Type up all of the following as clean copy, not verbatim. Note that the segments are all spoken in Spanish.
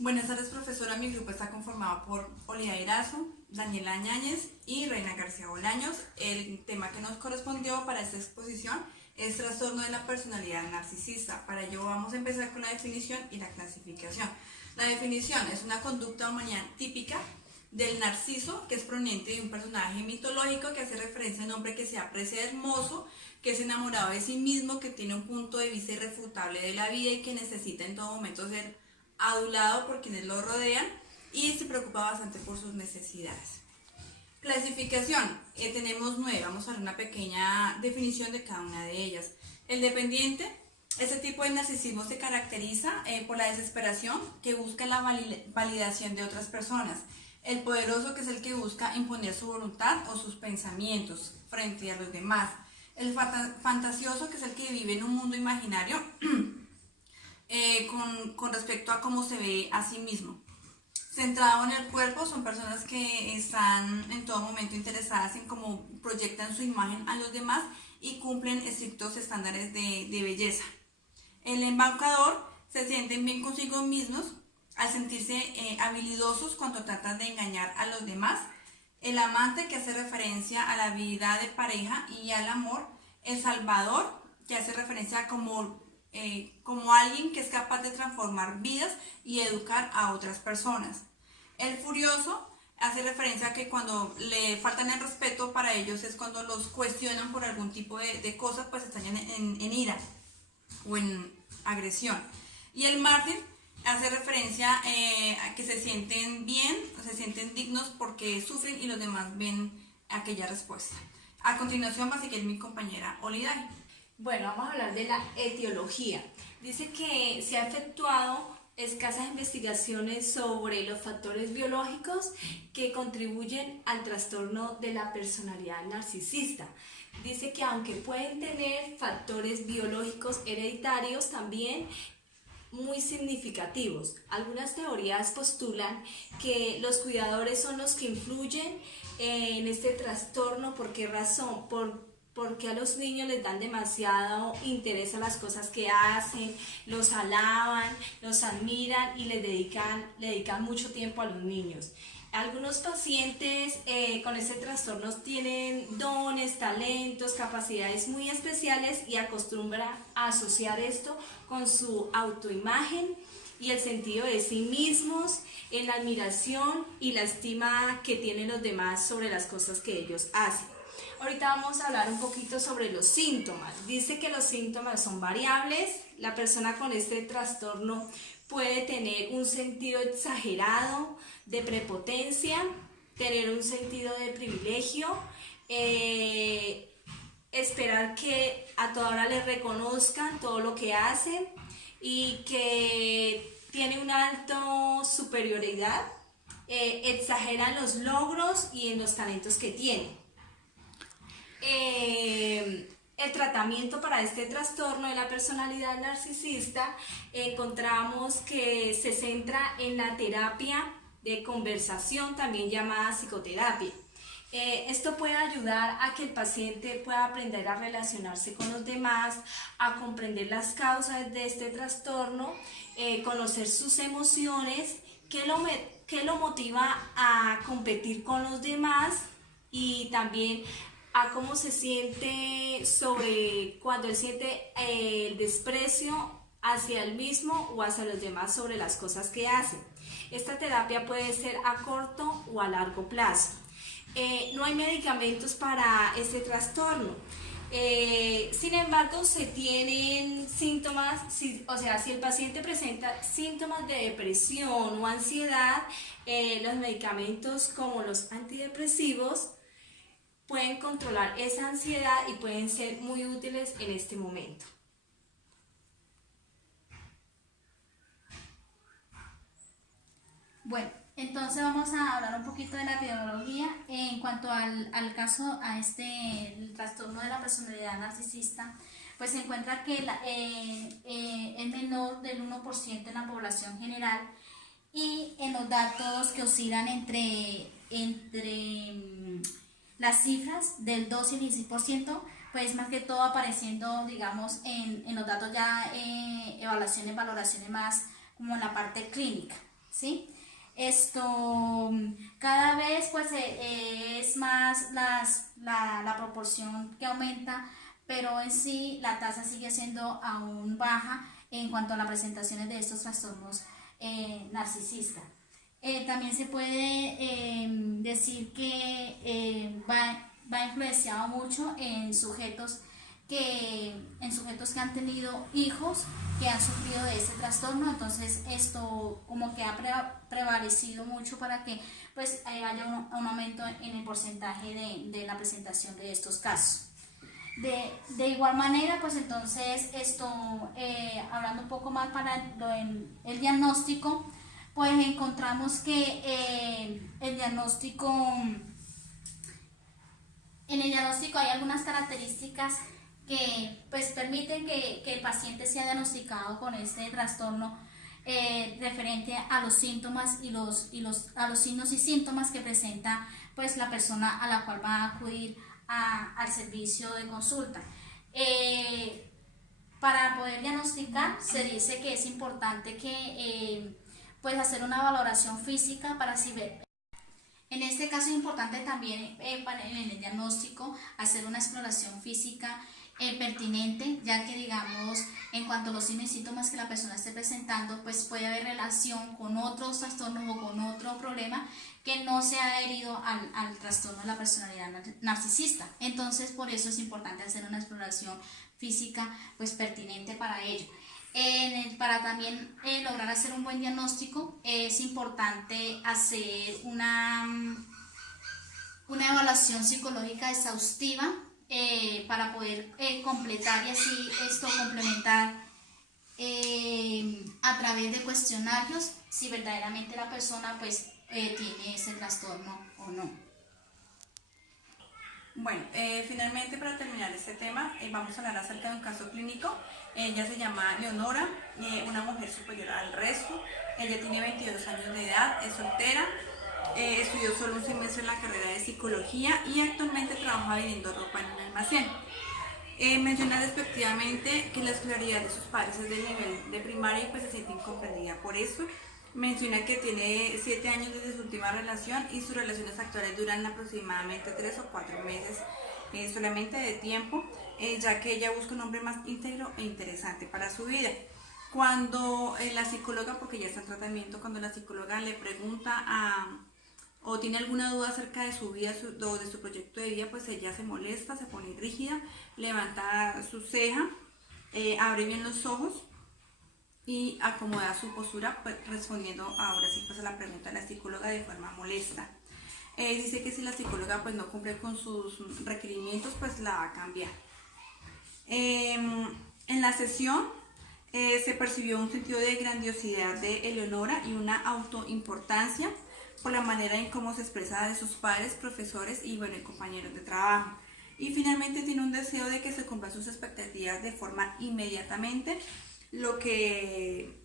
Buenas tardes, profesora. Mi grupo está conformado por Olida Irazo, Daniela Ñáñez y Reina García Bolaños. El tema que nos correspondió para esta exposición es trastorno de la personalidad narcisista. Para ello vamos a empezar con la definición y la clasificación. La definición es una conducta humanidad típica del narciso, que es proveniente de un personaje mitológico que hace referencia a un hombre que se aprecia hermoso, que es enamorado de sí mismo, que tiene un punto de vista irrefutable de la vida y que necesita en todo momento ser adulado por quienes lo rodean y se preocupa bastante por sus necesidades. Clasificación, tenemos 9, vamos a ver una pequeña definición de cada una de ellas. El dependiente, este tipo de narcisismo se caracteriza por la desesperación, que busca la validación de otras personas. El poderoso, que es el que busca imponer su voluntad o sus pensamientos frente a los demás. El fantasioso, que es el que vive en un mundo imaginario con respecto a cómo se ve a sí mismo. Centrado en el cuerpo, son personas que están en todo momento interesadas en cómo proyectan su imagen a los demás y cumplen estrictos estándares de belleza. El embaucador, se sienten bien consigo mismos al sentirse habilidosos cuando tratan de engañar a los demás. El amante, que hace referencia a la vida de pareja y al amor. El salvador, que hace referencia a como alguien que es capaz de transformar vidas y educar a otras personas. El furioso hace referencia a que cuando le faltan el respeto, para ellos es cuando los cuestionan por algún tipo de cosas, pues están en ira o en agresión. Y el mártir hace referencia a que se sienten bien, se sienten dignos porque sufren y los demás ven aquella respuesta. A continuación va a seguir mi compañera Olida. Bueno, vamos a hablar de la etiología. Dice que se ha efectuado escasas investigaciones sobre los factores biológicos que contribuyen al trastorno de la personalidad narcisista. Dice que aunque pueden tener factores biológicos hereditarios también muy significativos. Algunas teorías postulan que los cuidadores son los que influyen en este trastorno. ¿Por qué razón? Porque a los niños les dan demasiado interés a las cosas que hacen, los alaban, los admiran y le dedican mucho tiempo a los niños. Algunos pacientes con este trastorno tienen dones, talentos, capacidades muy especiales y acostumbran a asociar esto con su autoimagen y el sentido de sí mismos, en la admiración y la estima que tienen los demás sobre las cosas que ellos hacen. Ahorita vamos a hablar un poquito sobre los síntomas. Dice que los síntomas son variables. La persona con este trastorno puede tener un sentido exagerado de prepotencia, tener un sentido de privilegio, esperar que a toda hora le reconozcan todo lo que hacen y que tiene una alta superioridad, exageran los logros y en los talentos que tiene. El tratamiento para este trastorno de la personalidad narcisista encontramos que se centra en la terapia de conversación, también llamada psicoterapia. Esto puede ayudar a que el paciente pueda aprender a relacionarse con los demás, a comprender las causas de este trastorno, conocer sus emociones, qué lo motiva a competir con los demás y también a cómo se siente cuando él siente el desprecio hacia él mismo o hacia los demás sobre las cosas que hacen. Esta terapia puede ser a corto o a largo plazo. No hay medicamentos para este trastorno. Sin embargo, se tienen síntomas, si el paciente presenta síntomas de depresión o ansiedad, los medicamentos como los antidepresivos pueden controlar esa ansiedad y pueden ser muy útiles en este momento. Bueno, entonces vamos a hablar un poquito de la epidemiología en cuanto al caso, el trastorno de la personalidad narcisista. Pues se encuentra que es menor del 1% en la población general y en los datos que oscilan entre las cifras del 2 y el 16%, pues más que todo apareciendo, digamos, en los datos ya, evaluaciones, valoraciones más como en la parte clínica. ¿sí? Cada vez pues es más la proporción que aumenta, pero en sí la tasa sigue siendo aún baja en cuanto a las presentaciones de estos trastornos narcisistas. También se puede decir que va influenciado mucho en sujetos que han tenido hijos que han sufrido de este trastorno. Entonces esto como que ha prevalecido mucho para que pues haya un aumento en el porcentaje de la presentación de estos casos. De igual manera, pues entonces hablando un poco más para el diagnóstico, pues encontramos que en el diagnóstico hay algunas características que pues permiten que el paciente sea diagnosticado con este trastorno referente a los síntomas a los signos y síntomas que presenta pues la persona a la cual va a acudir al servicio de consulta. Para poder diagnosticar se dice que es importante que pues hacer una valoración física para si ver. En este caso es importante también en el diagnóstico hacer una exploración física pertinente, ya que digamos en cuanto a los signos y síntomas que la persona esté presentando, pues puede haber relación con otros trastornos o con otro problema que no se ha adherido al trastorno de la personalidad narcisista. Entonces por eso es importante hacer una exploración física pues pertinente para ello. Para también lograr hacer un buen diagnóstico es importante hacer una evaluación psicológica exhaustiva para poder completar y así complementar a través de cuestionarios si verdaderamente la persona pues tiene ese trastorno o no. Bueno, finalmente para terminar este tema vamos a hablar acerca de un caso clínico. Ella se llama Leonora, una mujer superior al resto. Ella tiene 22 años de edad, es soltera, estudió solo un semestre en la carrera de psicología y actualmente trabaja vendiendo ropa en un almacén. Menciona despectivamente que la escolaridad de sus padres es del nivel de primaria y pues se siente incomprendida por eso. Menciona que tiene 7 años desde su última relación y sus relaciones actuales duran aproximadamente 3 o 4 meses solamente de tiempo, ya que ella busca un hombre más íntegro e interesante para su vida. Cuando la psicóloga, porque ya está en tratamiento, cuando la psicóloga le pregunta o tiene alguna duda acerca de su vida o de su proyecto de vida, pues ella se molesta, se pone rígida, levanta su ceja, abre bien los ojos y acomoda su postura, pues, respondiendo ahora sí pues a la pregunta de la psicóloga de forma molesta. Dice que si la psicóloga pues no cumple con sus requerimientos, pues la va a cambiar. En la sesión se percibió un sentido de grandiosidad de Eleonora y una autoimportancia por la manera en cómo se expresa de sus padres, profesores y bueno, compañeros de trabajo. Y finalmente tiene un deseo de que se cumplan sus expectativas de forma inmediatamente, lo que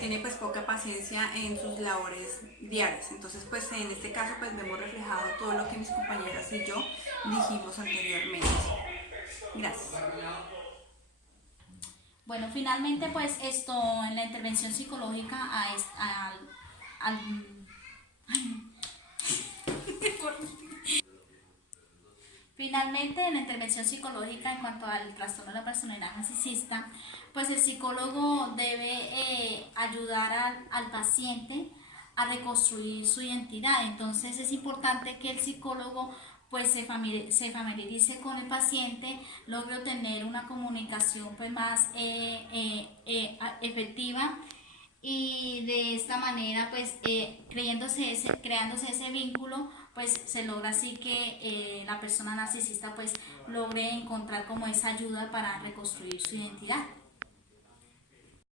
tiene pues poca paciencia en sus labores diarias. Entonces pues en este caso pues vemos reflejado todo lo que mis compañeras y yo dijimos anteriormente. Gracias. Bueno, finalmente pues en la intervención psicológica Finalmente, en la intervención psicológica en cuanto al trastorno de la personalidad narcisista, pues el psicólogo debe ayudar al paciente a reconstruir su identidad. Entonces es importante que el psicólogo pues se familiarice con el paciente, logre tener una comunicación pues más efectiva y de esta manera pues creándose ese vínculo pues se logra así que la persona narcisista pues logre encontrar como esa ayuda para reconstruir su identidad.